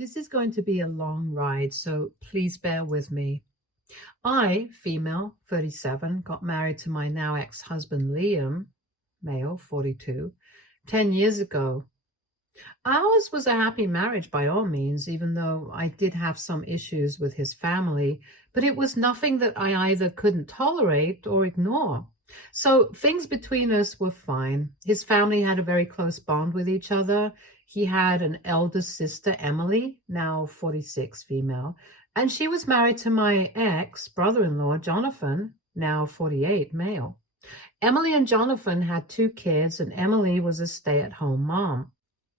This is going to be a long ride, so please bear with me. I, female, 37, got married to my now ex-husband Liam, male, 42, 10 years ago. Ours was a happy marriage by all means, even though I did have some issues with his family, but it was nothing that I either couldn't tolerate or ignore. So things between us were fine. His family had a very close bond with each other. He had an elder sister, Emily, now 46, female, and she was married to my ex brother-in-law, Jonathan, now 48, male. Emily and Jonathan had 2 kids, and Emily was a stay-at-home mom.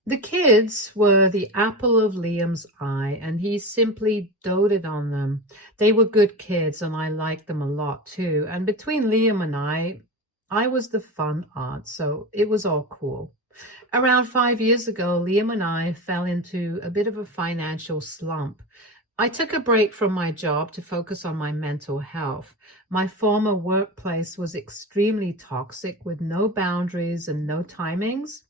The kids were the apple of Liam's eye, and he simply doted on them. They were good kids, and I liked them a lot too. And between Liam and I was the fun aunt, so it was all cool. Around 5 years ago, Liam and I fell into a bit of a financial slump. I took a break from my job to focus on my mental health. My former workplace was extremely toxic with no boundaries and no timings.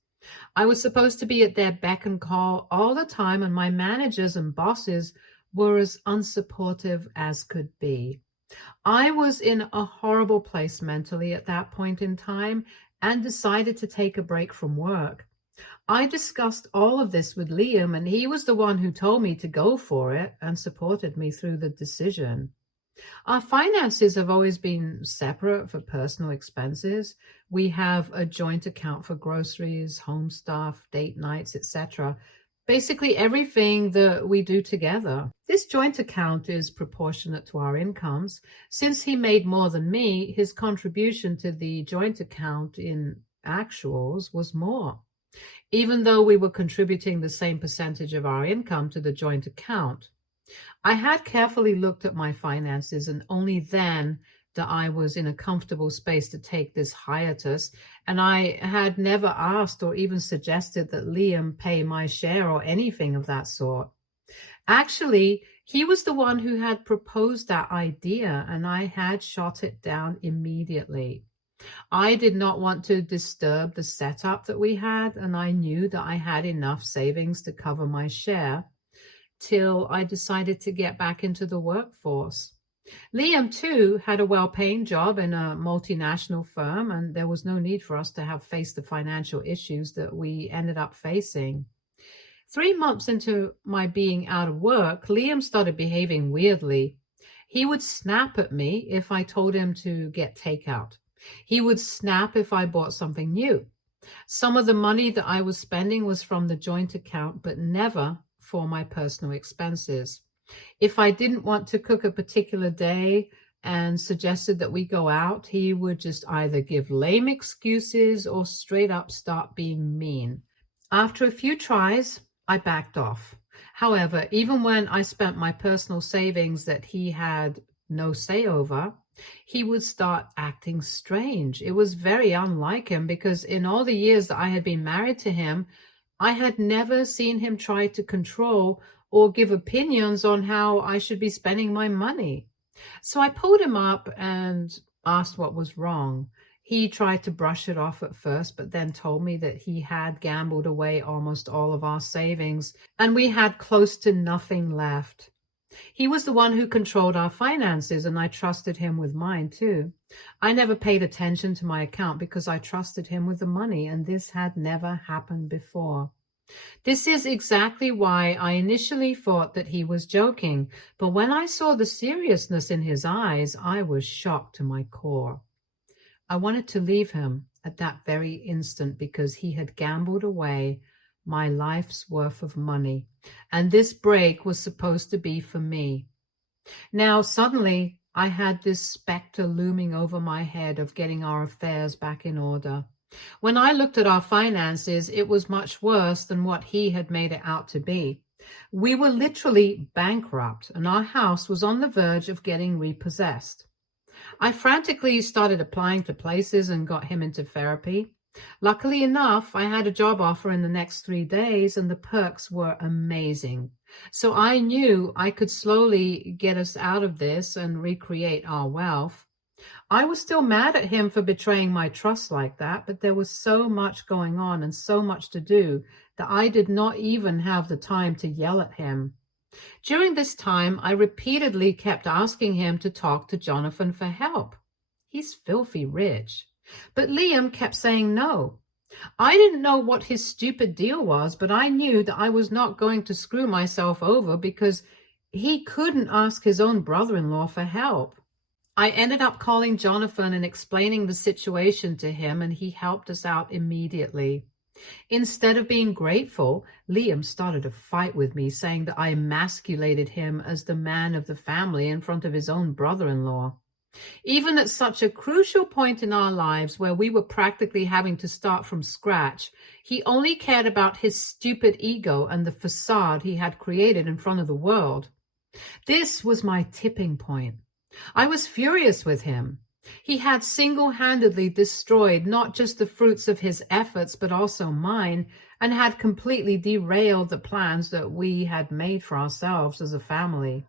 I was supposed to be at their beck and call all the time, and my managers and bosses were as unsupportive as could be. I was in a horrible place mentally at that point in time and decided to take a break from work. I discussed all of this with Liam, and he was the one who told me to go for it and supported me through the decision. Our finances have always been separate for personal expenses. We have a joint account for groceries, home stuff, date nights, etc. Basically everything that we do together. This joint account is proportionate to our incomes. Since he made more than me, his contribution to the joint account in actuals was more. Even though we were contributing the same percentage of our income to the joint account. I had carefully looked at my finances, and only then that I was in a comfortable space to take this hiatus, and I had never asked or even suggested that Liam pay my share or anything of that sort. Actually, he was the one who had proposed that idea, and I had shot it down immediately. I did not want to disturb the setup that we had, and I knew that I had enough savings to cover my share till I decided to get back into the workforce. Liam, too, had a well-paying job in a multinational firm, and there was no need for us to have faced the financial issues that we ended up facing. 3 months into my being out of work, Liam started behaving weirdly. He would snap at me if I told him to get takeout. He would snap if I bought something new. Some of the money that I was spending was from the joint account, but never for my personal expenses. If I didn't want to cook a particular day and suggested that we go out, he would just either give lame excuses or straight up start being mean. After a few tries, I backed off. However, even when I spent my personal savings that he had no say over, he would start acting strange. It was very unlike him, because in all the years that I had been married to him, I had never seen him try to control or give opinions on how I should be spending my money. So I pulled him up and asked what was wrong. He tried to brush it off at first, but then told me that he had gambled away almost all of our savings, and we had close to nothing left. He was the one who controlled our finances, and I trusted him with mine too. I never paid attention to my account because I trusted him with the money, and this had never happened before. This is exactly why I initially thought that he was joking, but when I saw the seriousness in his eyes, I was shocked to my core. I wanted to leave him at that very instant because he had gambled away my life's worth of money, and this break was supposed to be for me. Now, suddenly, I had this specter looming over my head of getting our affairs back in order. When I looked at our finances, it was much worse than what he had made it out to be. We were literally bankrupt, and our house was on the verge of getting repossessed. I frantically started applying to places and got him into therapy. Luckily enough, I had a job offer in the next 3 days, and the perks were amazing. So I knew I could slowly get us out of this and recreate our wealth. I was still mad at him for betraying my trust like that, but there was so much going on and so much to do that I did not even have the time to yell at him. During this time, I repeatedly kept asking him to talk to Jonathan for help. He's filthy rich. But Liam kept saying no. I didn't know what his stupid deal was, but I knew that I was not going to screw myself over because he couldn't ask his own brother-in-law for help. I ended up calling Jonathan and explaining the situation to him, and he helped us out immediately. Instead of being grateful, Liam started a fight with me, saying that I emasculated him as the man of the family in front of his own brother-in-law. Even at such a crucial point in our lives where we were practically having to start from scratch, he only cared about his stupid ego and the facade he had created in front of the world. This was my tipping point. I was furious with him. He had single-handedly destroyed not just the fruits of his efforts, but also mine, and had completely derailed the plans that we had made for ourselves as a family.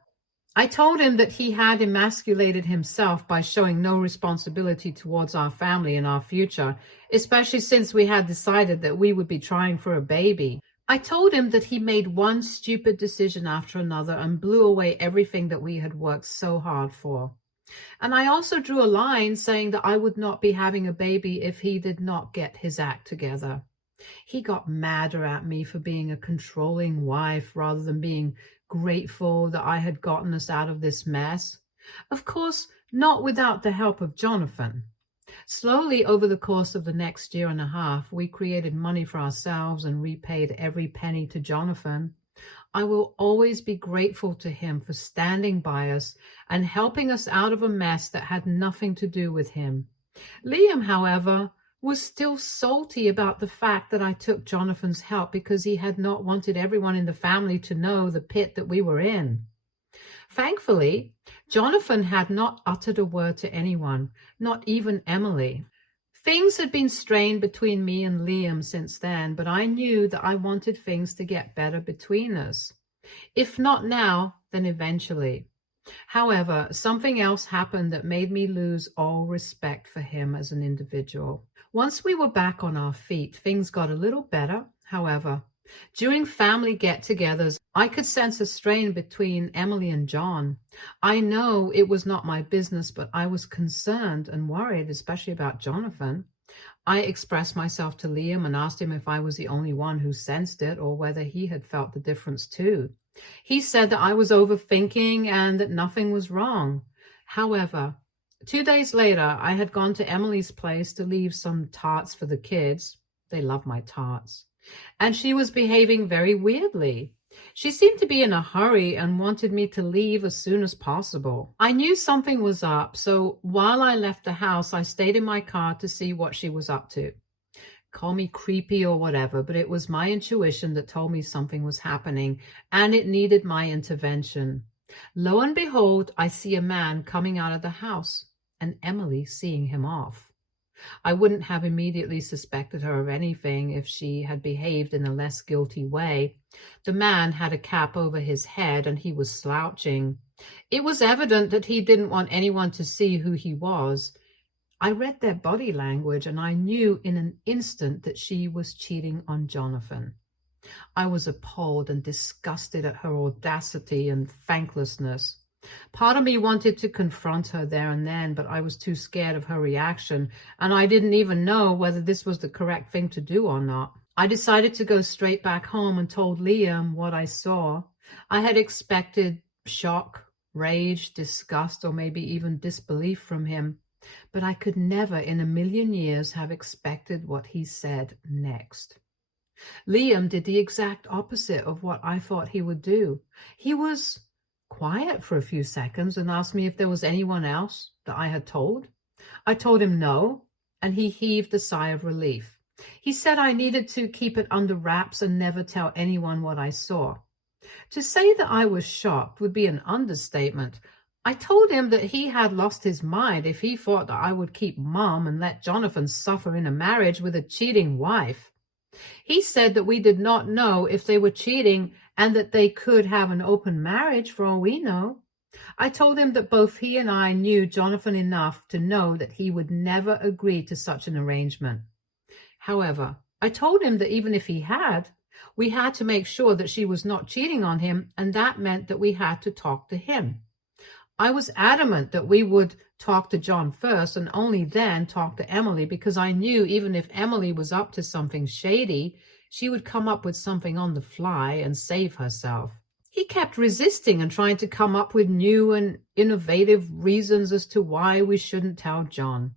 I told him that he had emasculated himself by showing no responsibility towards our family and our future, especially since we had decided that we would be trying for a baby. I told him that he made one stupid decision after another and blew away everything that we had worked so hard for. And I also drew a line saying that I would not be having a baby if he did not get his act together. He got madder at me for being a controlling wife rather than being grateful that I had gotten us out of this mess. Of course, not without the help of Jonathan. Slowly, over the course of the next year and a half, we created money for ourselves and repaid every penny to Jonathan. I will always be grateful to him for standing by us and helping us out of a mess that had nothing to do with him. Liam, however, was still salty about the fact that I took Jonathan's help because he had not wanted everyone in the family to know the pit that we were in. Thankfully, Jonathan had not uttered a word to anyone, not even Emily. Things had been strained between me and Liam since then, but I knew that I wanted things to get better between us. If not now, then eventually. However, something else happened that made me lose all respect for him as an individual. Once we were back on our feet, things got a little better. However, during family get-togethers, I could sense a strain between Emily and John. I know it was not my business, but I was concerned and worried, especially about Jonathan. I expressed myself to Liam and asked him if I was the only one who sensed it or whether he had felt the difference too. He said that I was overthinking and that nothing was wrong. However, 2 days later, I had gone to Emily's place to leave some tarts for the kids. They love my tarts. And she was behaving very weirdly. She seemed to be in a hurry and wanted me to leave as soon as possible. I knew something was up, so while I left the house, I stayed in my car to see what she was up to. Call me creepy or whatever, but it was my intuition that told me something was happening and it needed my intervention. Lo and behold, I see a man coming out of the house and Emily seeing him off. I wouldn't have immediately suspected her of anything if she had behaved in a less guilty way. The man had a cap over his head and he was slouching. It was evident that he didn't want anyone to see who he was. I read their body language and I knew in an instant that she was cheating on Jonathan. I was appalled and disgusted at her audacity and thanklessness. Part of me wanted to confront her there and then, but I was too scared of her reaction, and I didn't even know whether this was the correct thing to do or not. I decided to go straight back home and told Liam what I saw. I had expected shock, rage, disgust, or maybe even disbelief from him, but I could never in a million years have expected what he said next. Liam did the exact opposite of what I thought he would do. He was quiet for a few seconds and asked me if there was anyone else that I had told. I told him no, and he heaved a sigh of relief. He said I needed to keep it under wraps and never tell anyone what I saw. To say that I was shocked would be an understatement. I told him that he had lost his mind if he thought that I would keep mum and let Jonathan suffer in a marriage with a cheating wife. He said that we did not know if they were cheating and that they could have an open marriage for all we know. I told him that both he and I knew Jonathan enough to know that he would never agree to such an arrangement. However, I told him that even if he had, we had to make sure that she was not cheating on him, and that meant that we had to talk to him. I was adamant that we would talk to John first and only then talk to Emily, because I knew even if Emily was up to something shady, she would come up with something on the fly and save herself. He kept resisting and trying to come up with new and innovative reasons as to why we shouldn't tell John.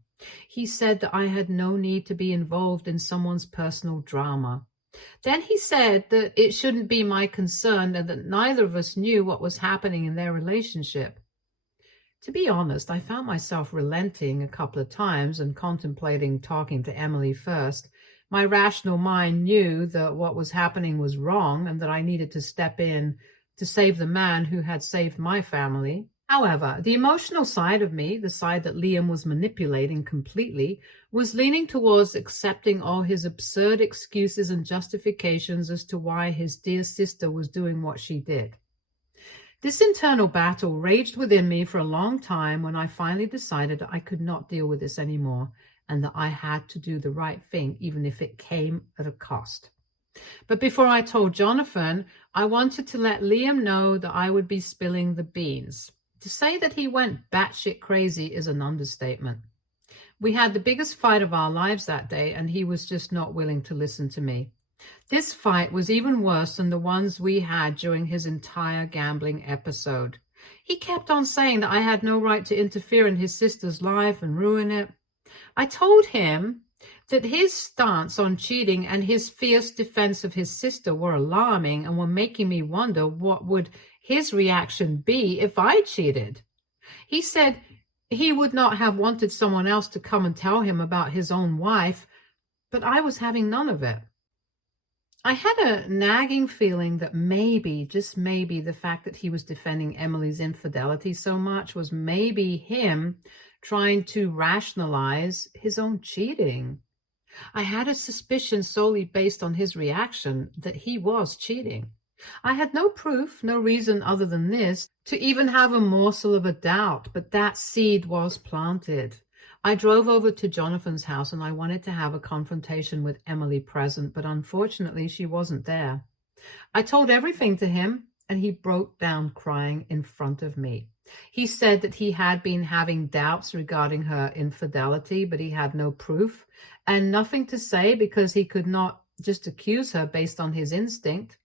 He said that I had no need to be involved in someone's personal drama. Then he said that it shouldn't be my concern and that neither of us knew what was happening in their relationship. To be honest, I found myself relenting a couple of times and contemplating talking to Emily first. My rational mind knew that what was happening was wrong and that I needed to step in to save the man who had saved my family. However, the emotional side of me, the side that Liam was manipulating completely, was leaning towards accepting all his absurd excuses and justifications as to why his dear sister was doing what she did. This internal battle raged within me for a long time when I finally decided I could not deal with this anymore and that I had to do the right thing even if it came at a cost. But before I told Jonathan, I wanted to let Liam know that I would be spilling the beans. To say that he went batshit crazy is an understatement. We had the biggest fight of our lives that day, and he was just not willing to listen to me. This fight was even worse than the ones we had during his entire gambling episode. He kept on saying that I had no right to interfere in his sister's life and ruin it. I told him that his stance on cheating and his fierce defense of his sister were alarming and were making me wonder what would his reaction be if I cheated. He said he would not have wanted someone else to come and tell him about his own wife, but I was having none of it. I had a nagging feeling that maybe, just maybe, the fact that he was defending Emily's infidelity so much was maybe him trying to rationalize his own cheating. I had a suspicion solely based on his reaction that he was cheating. I had no proof, no reason other than this to even have a morsel of a doubt, but that seed was planted. I drove over to Jonathan's house and I wanted to have a confrontation with Emily present, but unfortunately she wasn't there. I told everything to him and he broke down crying in front of me. He said that he had been having doubts regarding her infidelity, but he had no proof and nothing to say because he could not just accuse her based on his instinct.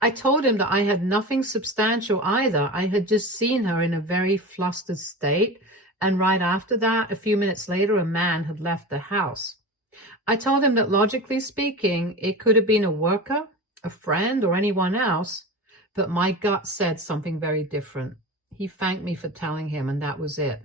I told him that I had nothing substantial either. I had just seen her in a very flustered state, and right after that, a few minutes later, a man had left the house. I told him that logically speaking, it could have been a worker, a friend, or anyone else, but my gut said something very different. He thanked me for telling him, and that was it.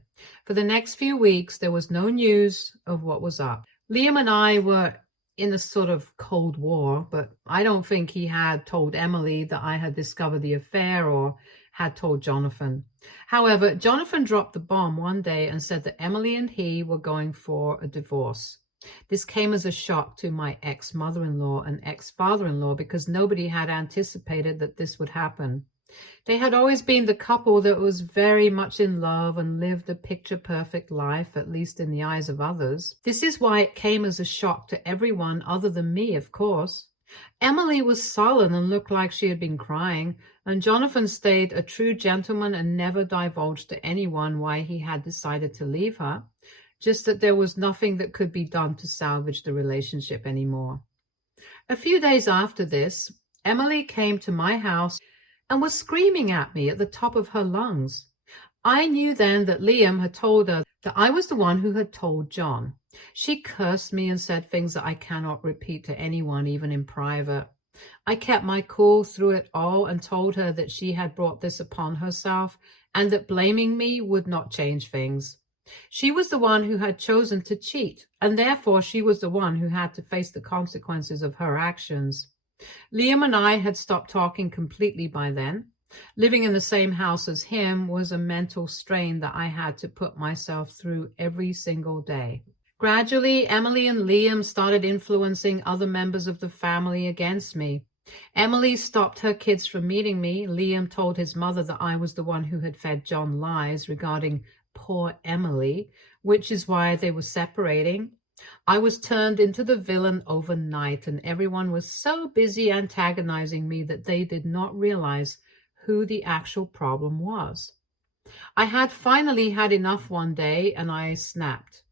For the next few weeks, there was no news of what was up. Liam and I were in a sort of cold war, but I don't think he had told Emily that I had discovered the affair or had told Jonathan. However, Jonathan dropped the bomb one day and said that Emily and he were going for a divorce. This came as a shock to my ex-mother-in-law and ex-father-in-law because nobody had anticipated that this would happen. They had always been the couple that was very much in love and lived a picture-perfect life, at least in the eyes of others. This is why it came as a shock to everyone other than me, of course. Emily was sullen and looked like she had been crying, and Jonathan stayed a true gentleman and never divulged to anyone why he had decided to leave her, just that there was nothing that could be done to salvage the relationship anymore. A few days after this, Emily came to my house and was screaming at me at the top of her lungs. I knew then that Liam had told her that I was the one who had told John. She cursed me and said things that I cannot repeat to anyone, even in private. I kept my cool through it all and told her that she had brought this upon herself and that blaming me would not change things. She was the one who had chosen to cheat, and therefore she was the one who had to face the consequences of her actions. Liam and I had stopped talking completely by then. Living in the same house as him was a mental strain that I had to put myself through every single day. Gradually, Emily and Liam started influencing other members of the family against me. Emily stopped her kids from meeting me. Liam told his mother that I was the one who had fed John lies regarding poor Emily, which is why they were separating. I was turned into the villain overnight, and everyone was so busy antagonizing me that they did not realize who the actual problem was. I had finally had enough one day, and I snapped.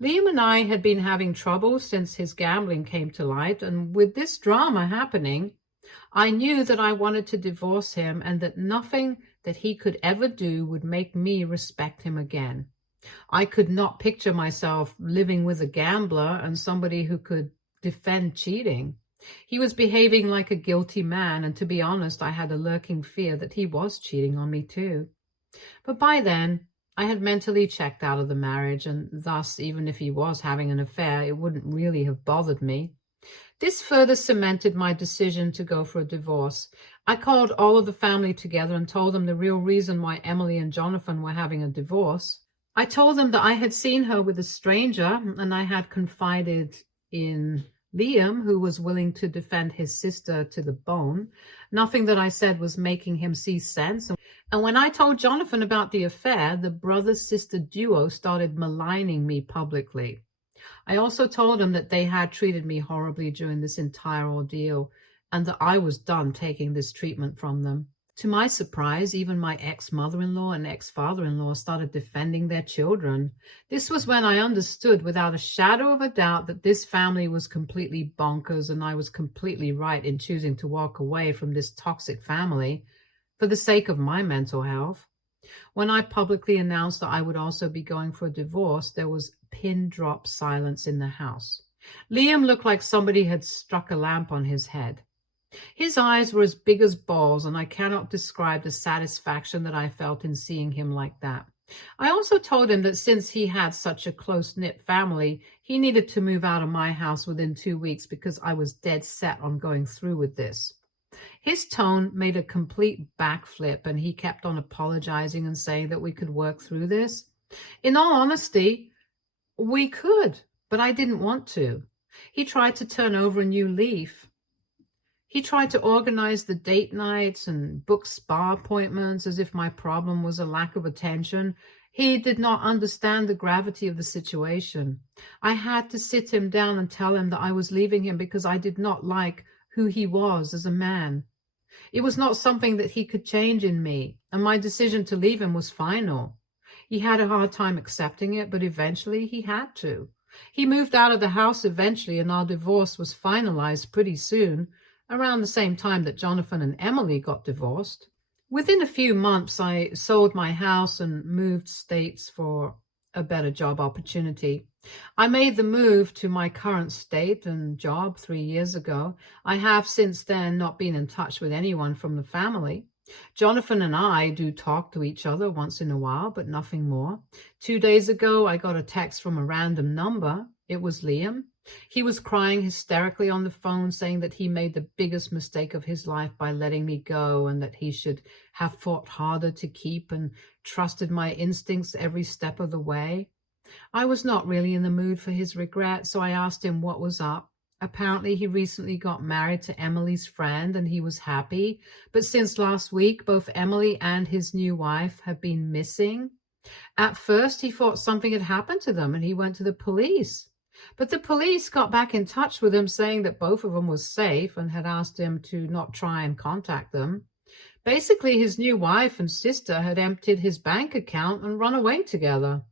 Liam and I had been having trouble since his gambling came to light, and with this drama happening, I knew that I wanted to divorce him and that nothing that he could ever do would make me respect him again. I could not picture myself living with a gambler and somebody who could defend cheating. He was behaving like a guilty man, and to be honest, I had a lurking fear that he was cheating on me too. But by then, I had mentally checked out of the marriage, and thus, even if he was having an affair, it wouldn't really have bothered me. This further cemented my decision to go for a divorce. I called all of the family together and told them the real reason why Emily and Jonathan were having a divorce. I told them that I had seen her with a stranger, and I had confided in Liam, who was willing to defend his sister to the bone. Nothing that I said was making him see sense. And when I told Jonathan about the affair, the brother-sister duo started maligning me publicly. I also told him that they had treated me horribly during this entire ordeal, and that I was done taking this treatment from them. To my surprise, even my ex-mother-in-law and ex-father-in-law started defending their children. This was when I understood without a shadow of a doubt that this family was completely bonkers, and I was completely right in choosing to walk away from this toxic family for the sake of my mental health. When I publicly announced that I would also be going for a divorce, there was pin drop silence in the house. Liam looked like somebody had struck a lamp on his head. His eyes were as big as balls, and I cannot describe the satisfaction that I felt in seeing him like that. I also told him that since he had such a close-knit family, he needed to move out of my house within 2 weeks because I was dead set on going through with this. His tone made a complete backflip, and he kept on apologizing and saying that we could work through this. In all honesty, we could, but I didn't want to. He tried to turn over a new leaf. He tried to organize the date nights and book spa appointments as if my problem was a lack of attention. He did not understand the gravity of the situation. I had to sit him down and tell him that I was leaving him because I did not like who he was as a man. It was not something that he could change in me, and my decision to leave him was final. He had a hard time accepting it, but eventually he had to. He moved out of the house eventually, and our divorce was finalized pretty soon, around the same time that Jonathan and Emily got divorced. Within a few months, I sold my house and moved states for a better job opportunity. I made the move to my current state and job 3 years ago. I have since then not been in touch with anyone from the family. Jonathan and I do talk to each other once in a while, but nothing more. 2 days ago, I got a text from a random number. It was Liam. He was crying hysterically on the phone, saying that he made the biggest mistake of his life by letting me go, and that he should have fought harder to keep and trusted my instincts every step of the way. I was not really in the mood for his regret, so I asked him what was up. Apparently, he recently got married to Emily's friend, and he was happy. But since last week, both Emily and his new wife have been missing. At first, he thought something had happened to them, and he went to the police. But the police got back in touch with him, saying that both of them were safe and had asked him to not try and contact them. Basically, his new wife and sister had emptied his bank account and run away together.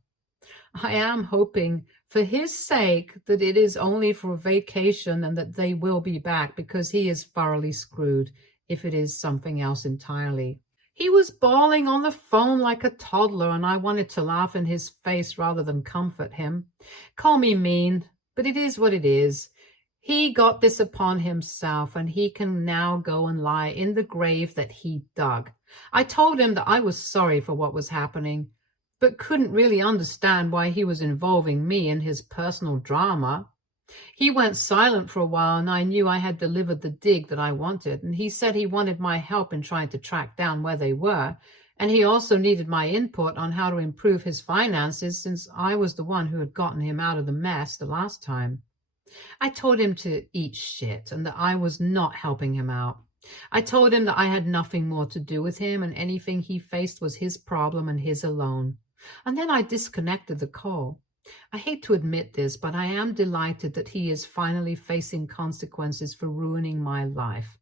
I am hoping, for his sake, that it is only for a vacation and that they will be back, because he is thoroughly screwed if it is something else entirely. He was bawling on the phone like a toddler, and I wanted to laugh in his face rather than comfort him. Call me mean, but it is what it is. He got this upon himself, and he can now go and lie in the grave that he dug. I told him that I was sorry for what was happening, but couldn't really understand why he was involving me in his personal drama. He went silent for a while, and I knew I had delivered the dig that I wanted, and he said he wanted my help in trying to track down where they were, and he also needed my input on how to improve his finances, since I was the one who had gotten him out of the mess the last time. I told him to eat shit and that I was not helping him out. I told him that I had nothing more to do with him and anything he faced was his problem and his alone. And then I disconnected the call. I hate to admit this, but I am delighted that he is finally facing consequences for ruining my life.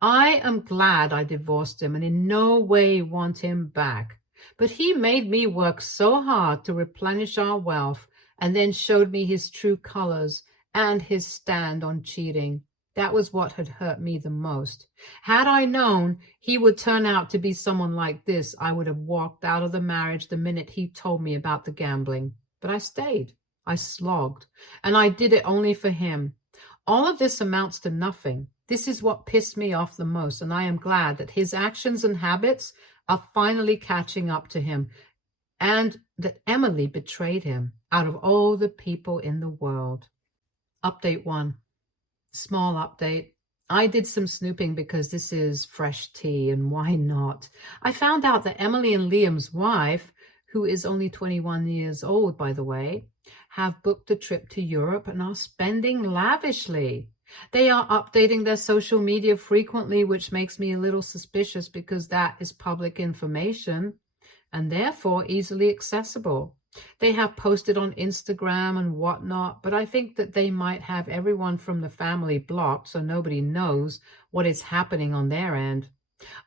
I am glad I divorced him and in no way want him back. But he made me work so hard to replenish our wealth and then showed me his true colors and his stand on cheating. That was what had hurt me the most. Had I known he would turn out to be someone like this, I would have walked out of the marriage the minute he told me about the gambling. But I stayed. I slogged. And I did it only for him. All of this amounts to nothing. This is what pissed me off the most, and I am glad that his actions and habits are finally catching up to him, and that Emily betrayed him out of all the people in the world. Update 1. Small update. I did some snooping because this is fresh tea, and why not? I found out that Emily and Liam's wife, who is only 21 years old, by the way, have booked a trip to Europe and are spending lavishly. They are updating their social media frequently, which makes me a little suspicious because that is public information and therefore easily accessible. They have posted on Instagram and whatnot, but I think that they might have everyone from the family blocked so nobody knows what is happening on their end.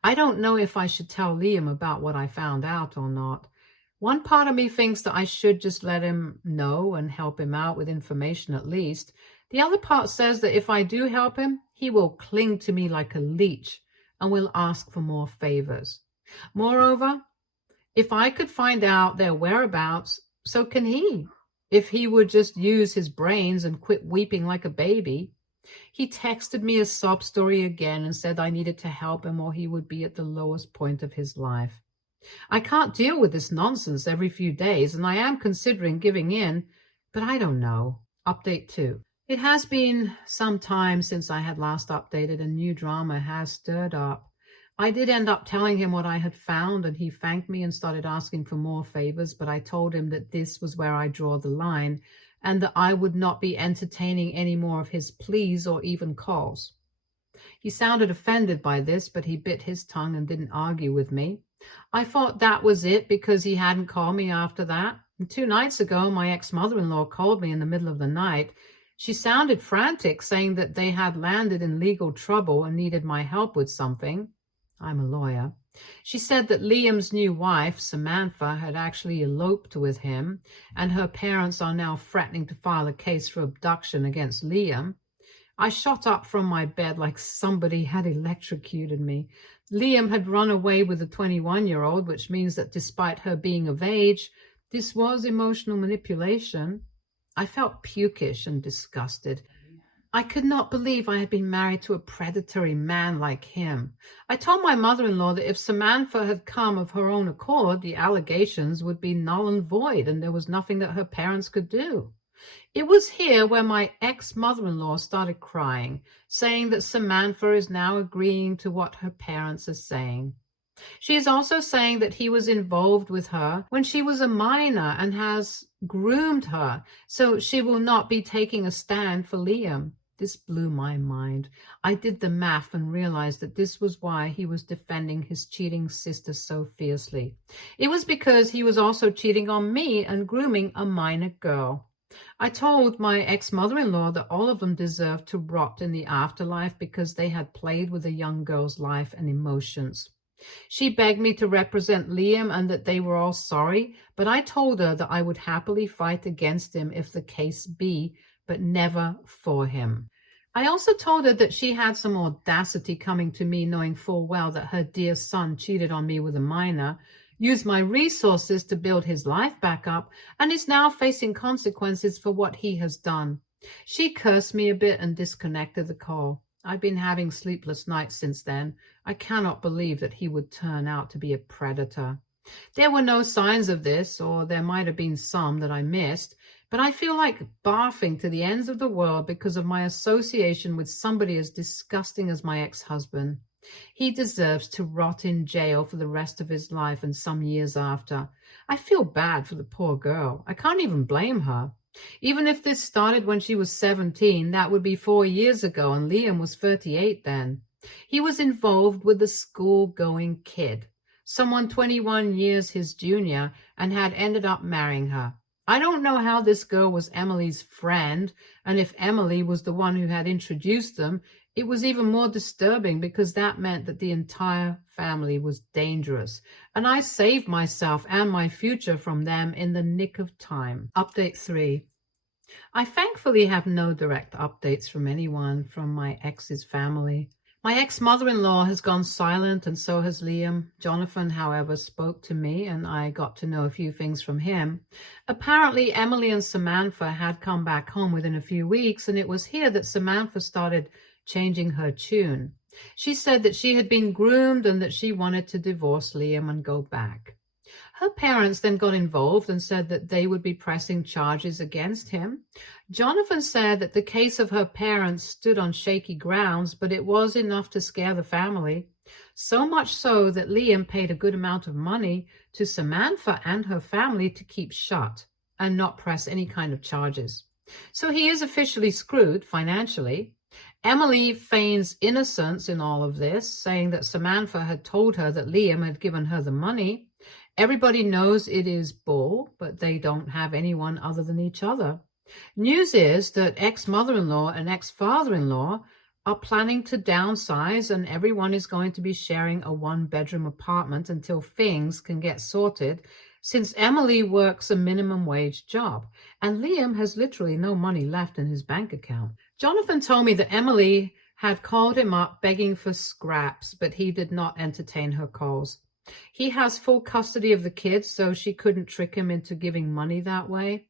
I don't know if I should tell Liam about what I found out or not. One part of me thinks that I should just let him know and help him out with information at least. The other part says that if I do help him, he will cling to me like a leech and will ask for more favors. Moreover, if I could find out their whereabouts, so can he. If he would just use his brains and quit weeping like a baby. He texted me a sob story again and said I needed to help him or he would be at the lowest point of his life. I can't deal with this nonsense every few days, and I am considering giving in, but I don't know. Update 2. It has been some time since I had last updated, and new drama has stirred up. I did end up telling him what I had found, and he thanked me and started asking for more favors, but I told him that this was where I draw the line, and that I would not be entertaining any more of his pleas or even calls. He sounded offended by this, but he bit his tongue and didn't argue with me. I thought that was it because he hadn't called me after that. And 2 nights ago, my ex-mother-in-law called me in the middle of the night. She sounded frantic, saying that they had landed in legal trouble and needed my help with something. I'm a lawyer. She said that Liam's new wife, Samantha, had actually eloped with him, and her parents are now threatening to file a case for abduction against Liam. I shot up from my bed like somebody had electrocuted me. Liam had run away with a 21-year-old, which means that despite her being of age, this was emotional manipulation. I felt pukish and disgusted. I could not believe I had been married to a predatory man like him. I told my mother-in-law that if Samantha had come of her own accord, the allegations would be null and void, and there was nothing that her parents could do. It was here where my ex-mother-in-law started crying, saying that Samantha is now agreeing to what her parents are saying. She is also saying that he was involved with her when she was a minor and has groomed her, so she will not be taking a stand for Liam. This blew my mind. I did the math and realized that this was why he was defending his cheating sister so fiercely. It was because he was also cheating on me and grooming a minor girl. I told my ex-mother-in-law that all of them deserved to rot in the afterlife because they had played with a young girl's life and emotions. She begged me to represent Liam and that they were all sorry, but I told her that I would happily fight against him if the case be, but never for him. I also told her that she had some audacity coming to me knowing full well that her dear son cheated on me with a minor, used my resources to build his life back up, and is now facing consequences for what he has done. She cursed me a bit and disconnected the call. I've been having sleepless nights since then. I cannot believe that he would turn out to be a predator. There were no signs of this, or there might have been some that I missed, but I feel like barfing to the ends of the world because of my association with somebody as disgusting as my ex-husband. He deserves to rot in jail for the rest of his life and some years after. I feel bad for the poor girl. I can't even blame her. Even if this started when she was 17, that would be 4 years ago, and Liam was 38 then. He was involved with a school-going kid, someone 21 years his junior, and had ended up marrying her. I don't know how this girl was Emily's friend, and if Emily was the one who had introduced them, it was even more disturbing because that meant that the entire family was dangerous. And I saved myself and my future from them in the nick of time. Update 3. I thankfully have no direct updates from anyone from my ex's family. My ex-mother-in-law has gone silent, and so has Liam. Jonathan, however, spoke to me, and I got to know a few things from him. Apparently, Emily and Samantha had come back home within a few weeks, and it was here that Samantha started changing her tune. She said that she had been groomed and that she wanted to divorce Liam and go back. Her parents then got involved and said that they would be pressing charges against him. Jonathan said that the case of her parents stood on shaky grounds, but it was enough to scare the family. So much so that Liam paid a good amount of money to Samantha and her family to keep shut and not press any kind of charges. So he is officially screwed financially. Emily feigns innocence in all of this, saying that Samantha had told her that Liam had given her the money. Everybody knows it is bull, but they don't have anyone other than each other. News is that ex-mother-in-law and ex-father-in-law are planning to downsize, and everyone is going to be sharing a one-bedroom apartment until things can get sorted, since Emily works a minimum wage job, and Liam has literally no money left in his bank account. Jonathan told me that Emily had called him up begging for scraps, but he did not entertain her calls. He has full custody of the kids, so she couldn't trick him into giving money that way.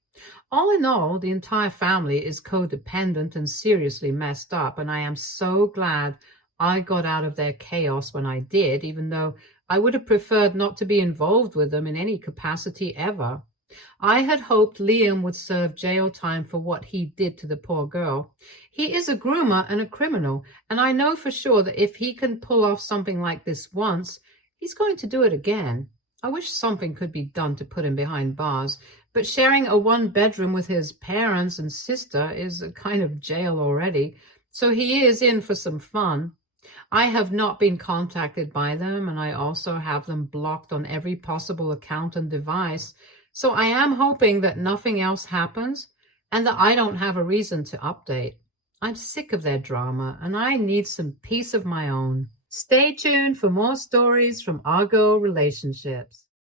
All in all, the entire family is codependent and seriously messed up, and I am so glad I got out of their chaos when I did, even though I would have preferred not to be involved with them in any capacity ever. I had hoped Liam would serve jail time for what he did to the poor girl. He is a groomer and a criminal, and I know for sure that if he can pull off something like this once, he's going to do it again. I wish something could be done to put him behind bars, but sharing a one-bedroom with his parents and sister is a kind of jail already, so he is in for some fun. I have not been contacted by them, and I also have them blocked on every possible account and device, so I am hoping that nothing else happens and that I don't have a reason to update. I'm sick of their drama, and I need some peace of my own. Stay tuned for more stories from Argo Relationships.